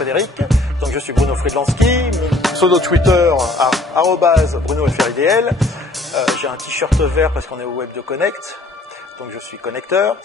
Frédéric. Donc je suis Bruno Friedlanski, mon pseudo Twitter @BrunoFRIDL. J'ai un t-shirt vert parce qu'on est au Web de Connect, donc je suis connecteur.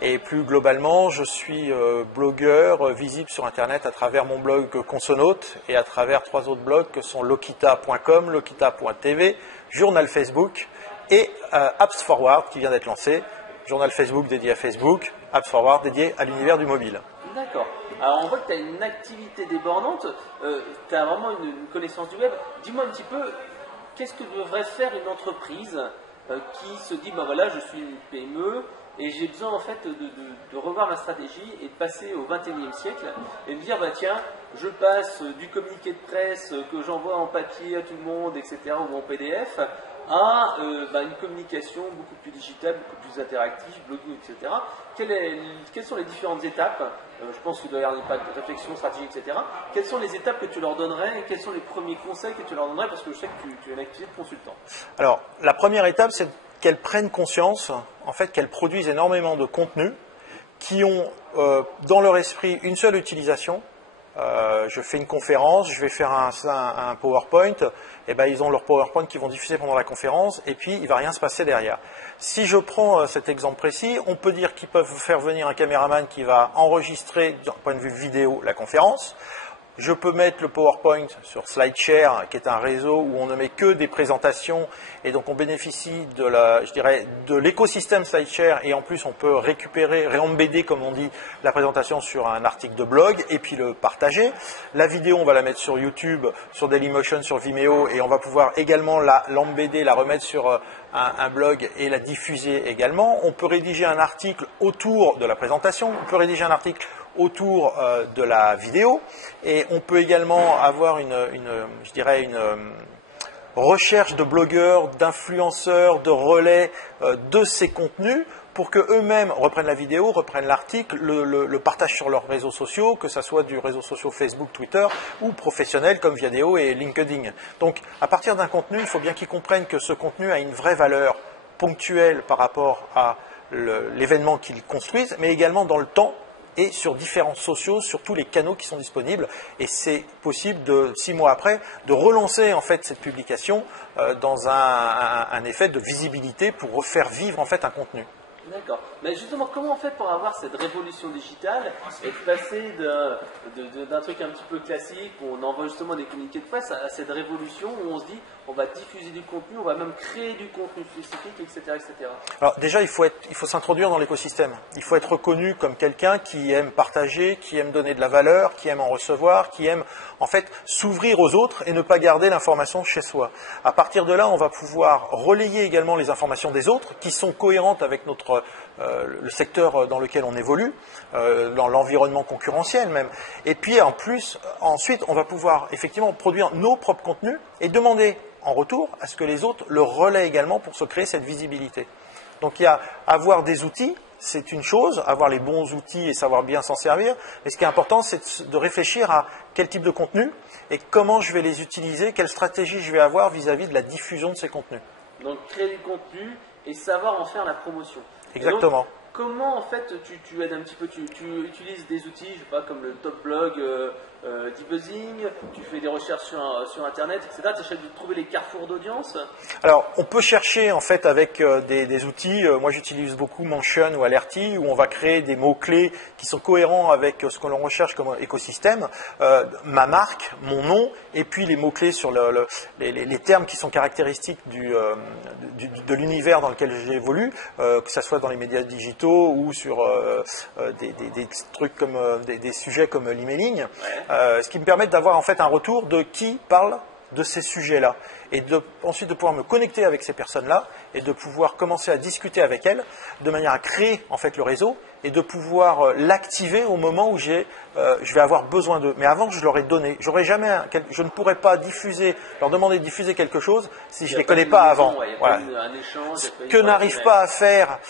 Et plus globalement, je suis blogueur visible sur Internet à travers mon blog Consonaute et à travers 3 autres blogs que sont lokita.com, lokita.tv, Journal Facebook et Apps Forward qui vient d'être lancé. Journal Facebook dédié à Facebook, Apps Forward dédié à l'univers du mobile. D'accord. Alors on voit que tu as une activité débordante, tu as vraiment une connaissance du web. Dis-moi un petit peu, qu'est-ce que devrait faire une entreprise qui se dit, ben voilà, je suis une PME et j'ai besoin en fait de revoir ma stratégie et de passer au 21e siècle et de dire, bah tiens, je passe du communiqué de presse que j'envoie en papier à tout le monde, etc., ou en PDF, à une communication beaucoup plus digitale, beaucoup plus interactive, blogging, etc. Quelles sont les différentes étapes? Je pense qu'il doit y avoir pas de réflexion, stratégie, etc. Quelles sont les étapes que tu leur donnerais et quels sont les premiers conseils que tu leur donnerais? Parce que je sais que tu as une activité de consultant. Alors, la première étape, c'est qu'elles prennent conscience, en fait, qu'elles produisent énormément de contenus qui ont dans leur esprit une seule utilisation. Je fais une conférence, je vais faire un PowerPoint, et ben ils ont leur PowerPoint qui vont diffuser pendant la conférence, et puis il ne va rien se passer derrière. Si je prends cet exemple précis, on peut dire qu'ils peuvent faire venir un caméraman qui va enregistrer, d'un point de vue vidéo, la conférence. Je peux mettre le PowerPoint sur SlideShare, qui est un réseau où on ne met que des présentations, et donc on bénéficie de l'écosystème SlideShare, et en plus on peut récupérer, réembedder, comme on dit, la présentation sur un article de blog, et puis le partager. La vidéo, on va la mettre sur YouTube, sur Dailymotion, sur Vimeo, et on va pouvoir également l'embedder, la remettre sur un blog et la diffuser également. On peut rédiger un article autour de la présentation, on peut rédiger un article autour de la vidéo, et on peut également avoir une recherche de blogueurs, d'influenceurs, de relais de ces contenus pour qu'eux-mêmes reprennent la vidéo, reprennent l'article, le partagent sur leurs réseaux sociaux, que ce soit du réseau social Facebook, Twitter, ou professionnel comme Viadeo et LinkedIn. Donc, à partir d'un contenu, il faut bien qu'ils comprennent que ce contenu a une vraie valeur ponctuelle par rapport à l'événement qu'ils construisent, mais également dans le temps, et sur différents sociaux, sur tous les canaux qui sont disponibles. Et c'est possible, 6 mois après, de relancer en fait cette publication dans un effet de visibilité pour faire vivre en fait un contenu. D'accord. Mais justement, comment on fait pour avoir cette révolution digitale et de passer d'un truc un petit peu classique où on envoie justement des communiqués de presse à cette révolution où on se dit on va diffuser du contenu, on va même créer du contenu spécifique, etc. etc. Alors déjà, il faut s'introduire dans l'écosystème. Il faut être reconnu comme quelqu'un qui aime partager, qui aime donner de la valeur, qui aime en recevoir, qui aime en fait s'ouvrir aux autres et ne pas garder l'information chez soi. À partir de là, on va pouvoir relayer également les informations des autres qui sont cohérentes avec le secteur dans lequel on évolue, dans l'environnement concurrentiel même. Et puis ensuite, on va pouvoir effectivement produire nos propres contenus et demander en retour à ce que les autres le relaient également pour se créer cette visibilité. Donc il y a avoir des outils, c'est une chose, avoir les bons outils et savoir bien s'en servir, mais ce qui est important, c'est de réfléchir à quel type de contenu et comment je vais les utiliser, quelle stratégie je vais avoir vis-à-vis de la diffusion de ces contenus. Donc créer du contenu et savoir en faire la promotion. Exactement. Donc, comment en fait tu aides un petit peu, tu utilises des outils, je sais pas, comme le top blog d'eBuzzing, tu fais des recherches sur Internet, etc. Tu essaies de trouver les carrefours d'audience? Alors, on peut chercher en fait avec des outils. Moi, j'utilise beaucoup Mention ou Alerty, où on va créer des mots-clés qui sont cohérents avec ce que l'on recherche comme écosystème. Ma marque, mon nom, et puis les mots-clés sur les termes qui sont caractéristiques de l'univers dans lequel j'évolue, que ce soit dans les médias digitaux ou sur des trucs comme des sujets comme l'emailing. Ce qui me permet d'avoir en fait un retour de qui parle de ces sujets-là et ensuite de pouvoir me connecter avec ces personnes-là et de pouvoir commencer à discuter avec elles de manière à créer en fait le réseau et de pouvoir l'activer au moment où je vais avoir besoin d'eux. Mais avant, je leur ai donné. Je ne pourrais pas leur demander de diffuser quelque chose si je ne les connais pas avant. Voilà. Ce que n'arrivent pas à faire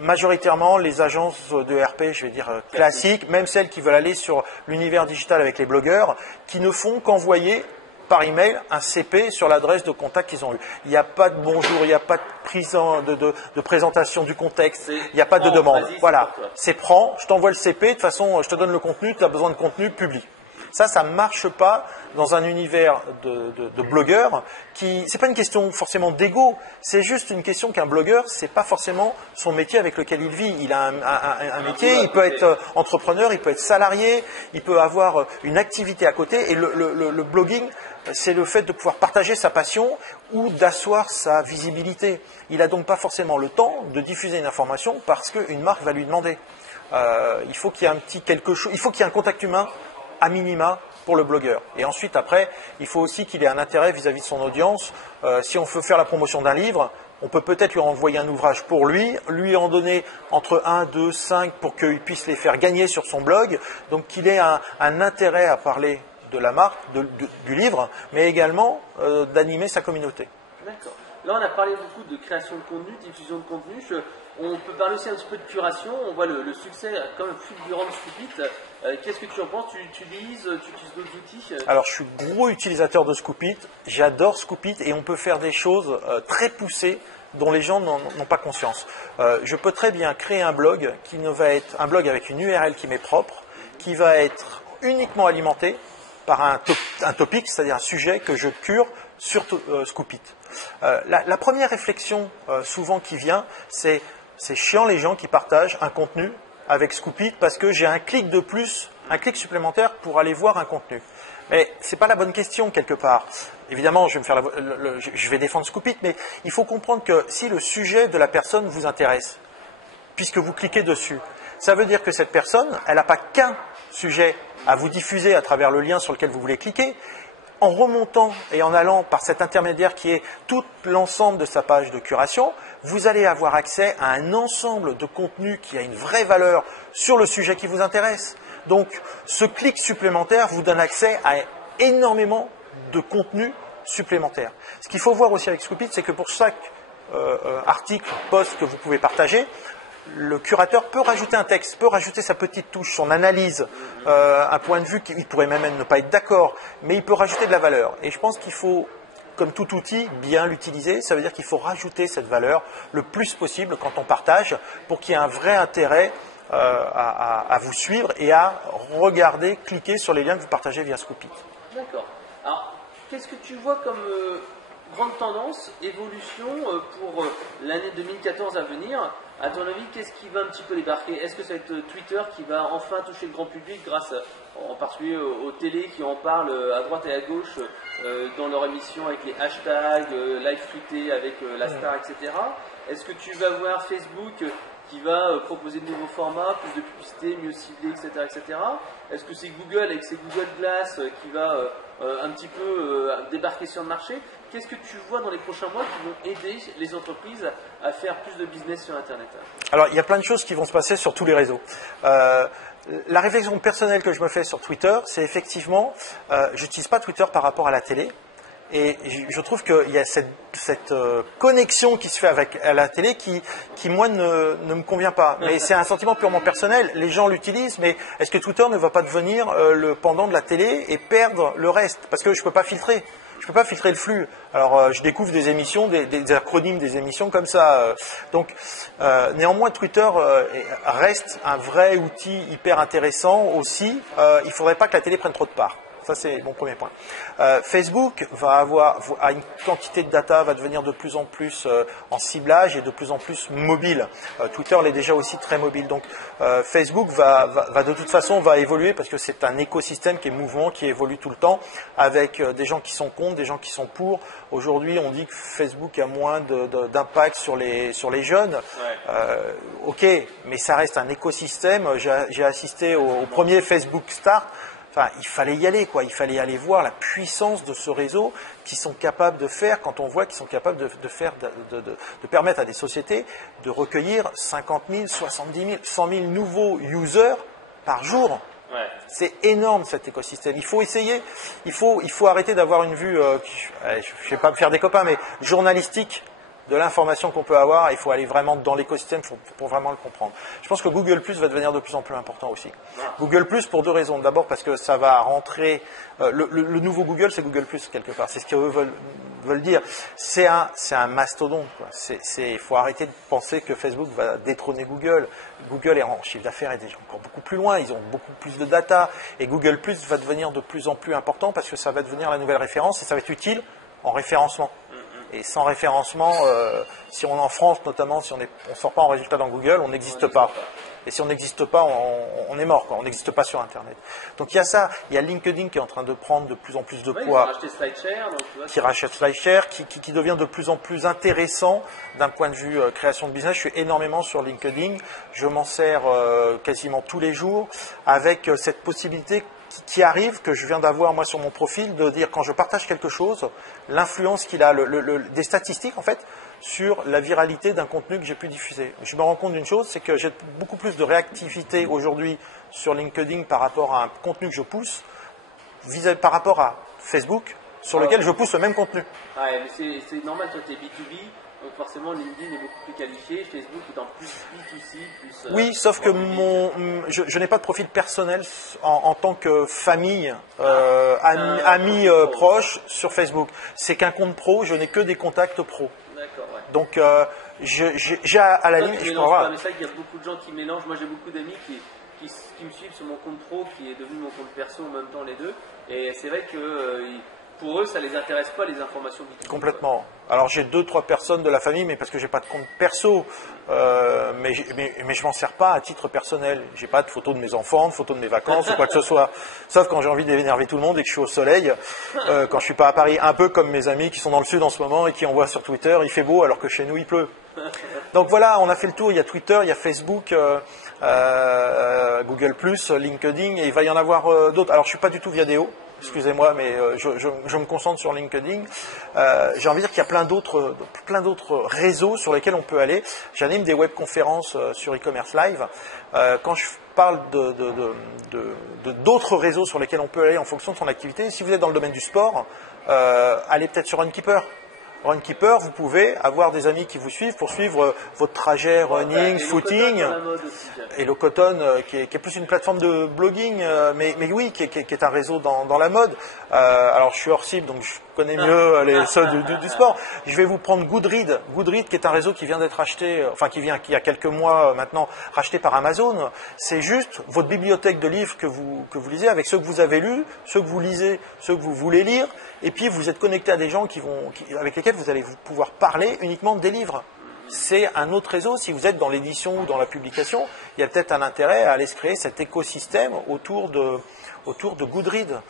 majoritairement les agences de RP, je vais dire classiques, même celles qui veulent aller sur l'univers digital avec les blogueurs, qui ne font qu'envoyer par email un CP sur l'adresse de contact qu'ils ont eu. Il n'y a pas de bonjour, il n'y a pas de prise de présentation du contexte, il n'y a pas de demande. Voilà, c'est prends, je t'envoie le CP, de toute façon je te donne le contenu, tu as besoin de contenu, publie. Ça marche pas dans un univers de blogueurs qui, c'est pas une question forcément d'ego, c'est juste une question qu'un blogueur, c'est pas forcément son métier avec lequel il vit. Il a un métier, il peut être entrepreneur, il peut être salarié, il peut avoir une activité à côté, et le blogging, c'est le fait de pouvoir partager sa passion ou d'asseoir sa visibilité. Il n'a donc pas forcément le temps de diffuser une information parce qu'une marque va lui demander. Il faut qu'il y ait un petit quelque chose, il faut qu'il y ait un contact humain à minima pour le blogueur. Et ensuite, après, il faut aussi qu'il ait un intérêt vis-à-vis de son audience. Si on veut faire la promotion d'un livre, on peut peut-être lui envoyer un ouvrage pour lui en donner entre 1, 2, 5 pour qu'il puisse les faire gagner sur son blog. Donc qu'il ait un intérêt à parler de la marque, du livre, mais également d'animer sa communauté. D'accord. Là, on a parlé beaucoup de création de contenu, diffusion de contenu. On peut parler aussi un petit peu de curation. On voit le succès quand même fulgurant de Scoopit. Qu'est-ce que tu en penses? Tu utilises d'autres outils? Alors, je suis gros utilisateur de Scoopit. J'adore Scoopit et on peut faire des choses très poussées dont les gens n'ont pas conscience. Je peux très bien créer un blog qui ne va être un blog avec une URL qui m'est propre, qui va être uniquement alimenté par un topic, c'est-à-dire un sujet que je cure sur Scoopit. La première réflexion souvent qui vient, c'est chiant les gens qui partagent un contenu avec Scoopit parce que j'ai un clic de plus, un clic supplémentaire pour aller voir un contenu. Mais ce n'est pas la bonne question quelque part. Évidemment, je vais défendre Scoopit, mais il faut comprendre que si le sujet de la personne vous intéresse, puisque vous cliquez dessus, ça veut dire que cette personne, elle n'a pas qu'un sujet à vous diffuser à travers le lien sur lequel vous voulez cliquer. En remontant et en allant par cet intermédiaire qui est tout l'ensemble de sa page de curation, vous allez avoir accès à un ensemble de contenus qui a une vraie valeur sur le sujet qui vous intéresse. Donc, ce clic supplémentaire vous donne accès à énormément de contenus supplémentaires. Ce qu'il faut voir aussi avec Scoopit, c'est que pour chaque article, post que vous pouvez partager, le curateur peut rajouter un texte, peut rajouter sa petite touche, son analyse, un point de vue qu'il pourrait même ne pas être d'accord, mais il peut rajouter de la valeur. Et je pense qu'il faut, comme tout outil, bien l'utiliser. Ça veut dire qu'il faut rajouter cette valeur le plus possible quand on partage pour qu'il y ait un vrai intérêt à vous suivre et à regarder, cliquer sur les liens que vous partagez via Scoopit. D'accord. Alors, qu'est-ce que tu vois comme grande tendance, évolution pour l'année 2014 à venir? À ton avis, qu'est-ce qui va un petit peu débarquer? Est-ce que ça va être Twitter qui va enfin toucher le grand public grâce en particulier aux télés qui en parlent à droite et à gauche dans leur émission avec les hashtags, live tweeté avec la star, etc. Est-ce que tu vas voir Facebook qui va proposer de nouveaux formats, plus de publicité, mieux ciblé, etc. etc. Est-ce que c'est Google avec ses Google Glass qui va un petit peu débarquer sur le marché? Qu'est-ce que tu vois dans les prochains mois qui vont aider les entreprises à faire plus de business sur Internet? Alors, il y a plein de choses qui vont se passer sur tous les réseaux. La réflexion personnelle que je me fais sur Twitter, c'est effectivement, je n'utilise pas Twitter par rapport à la télé. Et je trouve qu'il y a cette connexion qui se fait avec la télé qui moi, ne me convient pas. Mais c'est un sentiment purement personnel. Les gens l'utilisent, mais est-ce que Twitter ne va pas devenir le pendant de la télé et perdre le reste? Parce que je ne peux pas filtrer. Je ne peux pas filtrer le flux. Alors, je découvre des émissions, des acronymes des émissions comme ça. Donc, néanmoins, Twitter reste un vrai outil hyper intéressant aussi. Il ne faudrait pas que la télé prenne trop de part. Ça, c'est mon premier point. Facebook va une quantité de data, va devenir de plus en plus en ciblage et de plus en plus mobile. Twitter l'est déjà aussi très mobile. Donc, Facebook va de toute façon va évoluer parce que c'est un écosystème qui est mouvant, qui évolue tout le temps, avec des gens qui sont contre, des gens qui sont pour. Aujourd'hui, on dit que Facebook a moins d'impact sur les jeunes. Ouais. Ok, mais ça reste un écosystème. J'ai assisté au premier Facebook Start. Enfin, il fallait y aller, quoi. Il fallait aller voir la puissance de ce réseau qu'ils sont capables de faire quand on voit qu'ils sont capables de permettre à des sociétés de recueillir 50 000, 70 000, 100 000 nouveaux users par jour. Ouais. C'est énorme cet écosystème. Il faut essayer, il faut arrêter d'avoir une vue, je ne vais pas me faire des copains, mais journalistique de l'information qu'on peut avoir. Il faut aller vraiment dans l'écosystème pour vraiment le comprendre. Je pense que Google Plus va devenir de plus en plus important aussi. Google Plus pour deux raisons. D'abord parce que ça va rentrer, le nouveau Google, c'est Google Plus quelque part. C'est ce qu'eux veulent veulent dire. C'est un mastodonte. Il faut arrêter de penser que Facebook va détrôner Google. Google est en chiffre d'affaires est déjà encore beaucoup plus loin. Ils ont beaucoup plus de data. Et Google Plus va devenir de plus en plus important parce que ça va devenir la nouvelle référence et ça va être utile en référencement. Et sans référencement, si on est en France notamment, si on ne sort pas en résultat dans Google, on n'existe pas. Et si on n'existe pas, on est mort, quoi. On n'existe pas sur Internet. Donc il y a ça, il y a LinkedIn qui est en train de prendre de plus en plus de poids. Qui rachète SlideShare, qui devient de plus en plus intéressant d'un point de vue création de business. Je suis énormément sur LinkedIn, je m'en sers quasiment tous les jours avec cette possibilité qui arrive, que je viens d'avoir moi sur mon profil, de dire quand je partage quelque chose, l'influence qu'il a, des statistiques en fait, sur la viralité d'un contenu que j'ai pu diffuser. Je me rends compte d'une chose, c'est que j'ai beaucoup plus de réactivité aujourd'hui sur LinkedIn par rapport à un contenu que je pousse, par rapport à Facebook, sur lequel je pousse le même contenu. Ouais, mais c'est normal, toi tu es B2B, donc forcément LinkedIn est beaucoup plus qualifié, Facebook est en plus B2C, plus... Oui, sauf que je n'ai pas de profil personnel en tant que famille, amis proches sur Facebook. C'est qu'un compte pro, je n'ai que des contacts pro. D'accord, ouais. Donc j'ai à la limite... Mais c'est vrai qu'il y a beaucoup de gens qui mélangent. Moi j'ai beaucoup d'amis qui me suivent sur mon compte pro, qui est devenu mon compte perso en même temps les deux. Et c'est vrai que... pour eux, ça ne les intéresse pas, les informations B2B. Complètement. Alors, j'ai 2-3 personnes de la famille, mais parce que j'ai pas de compte perso. Mais je m'en sers pas à titre personnel. J'ai pas de photos de mes enfants, de photos de mes vacances ou quoi que ce soit. Sauf quand j'ai envie d'énerver tout le monde et que je suis au soleil, quand je suis pas à Paris. Un peu comme mes amis qui sont dans le sud en ce moment et qui envoient sur Twitter, il fait beau alors que chez nous, il pleut. Donc voilà, on a fait le tour. Il y a Twitter, il y a Facebook, Google+, LinkedIn, et il va y en avoir d'autres. Alors, je suis pas du tout Viadeo. Excusez-moi, mais je me concentre sur LinkedIn. J'ai envie de dire qu'il y a plein d'autres réseaux sur lesquels on peut aller. J'anime des webconférences sur e-commerce live. Quand je parle d'autres réseaux sur lesquels on peut aller en fonction de son activité, si vous êtes dans le domaine du sport, allez peut-être sur Runkeeper. Runkeeper, vous pouvez avoir des amis qui vous suivent pour suivre votre trajet running, footing, et Locoton, qui est plus une plateforme de blogging, mais oui, qui est un réseau dans la mode. Alors je suis hors cible, donc je connais mieux ceux du sport. Je vais vous prendre Goodread. Goodread, qui est un réseau qui vient d'être acheté, qui a quelques mois maintenant, racheté par Amazon. C'est juste votre bibliothèque de livres que vous lisez, avec ceux que vous avez lus, ceux que vous lisez, ceux que vous voulez lire, et puis vous êtes connecté à des gens avec lesquels vous allez pouvoir parler uniquement des livres. C'est un autre réseau. Si vous êtes dans l'édition ou dans la publication, il y a peut-être un intérêt à aller se créer cet écosystème autour de Goodread.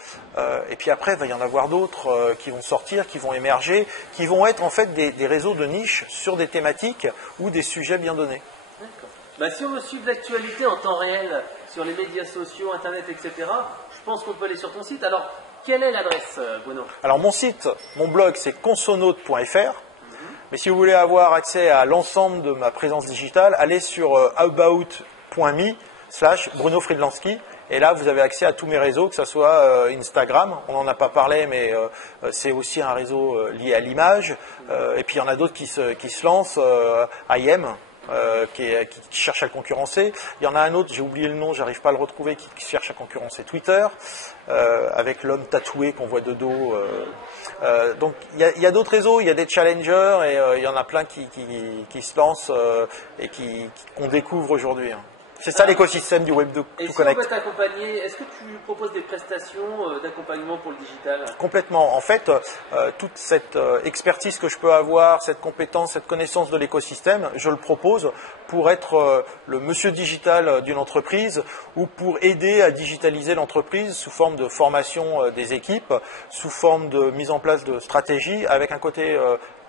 Et puis après, il va y en avoir d'autres qui vont sortir, qui vont émerger, qui vont être en fait des réseaux de niche sur des thématiques ou des sujets bien donnés. D'accord. Si on veut suivre l'actualité en temps réel sur les médias sociaux, Internet, etc., je pense qu'on peut aller sur ton site. Alors, quelle est l'adresse, Bruno? Alors, mon blog, c'est consonaute.fr. Mais si vous voulez avoir accès à l'ensemble de ma présence digitale, allez sur about.me/Bruno Friedlanski. Et là, vous avez accès à tous mes réseaux, que ce soit Instagram, on n'en a pas parlé, mais c'est aussi un réseau lié à l'image. Et puis, il y en a d'autres qui se lancent, IM. Qui cherche à le concurrencer. Il y en a un autre, j'ai oublié le nom, j'arrive pas à le retrouver, qui cherche à concurrencer Twitter, avec l'homme tatoué qu'on voit de dos. Donc il y a d'autres réseaux, il y a des challengers, et il y en a plein qui se lancent et qu'on découvre aujourd'hui. C'est ça l'écosystème du Web 2 Et to si Connect. on veut t'accompagner, est-ce que tu proposes des prestations d'accompagnement pour le digital? Complètement. En fait, toute cette expertise que je peux avoir, cette compétence, cette connaissance de l'écosystème, je le propose pour être le monsieur digital d'une entreprise ou pour aider à digitaliser l'entreprise sous forme de formation des équipes, sous forme de mise en place de stratégies, avec un côté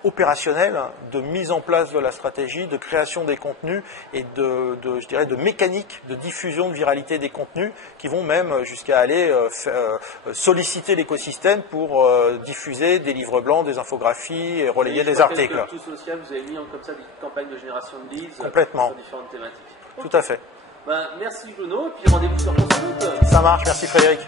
opérationnel, de mise en place de la stratégie, de création des contenus et de mécanique de diffusion, de viralité des contenus qui vont même jusqu'à aller solliciter l'écosystème pour diffuser des livres blancs, des infographies et relayer des articles. Tout social, vous avez mis comme ça des campagnes de génération de leads complètement sur différentes thématiques. Tout à fait. Merci Bruno, et puis rendez-vous sur ton site. Ça marche, merci Frédéric.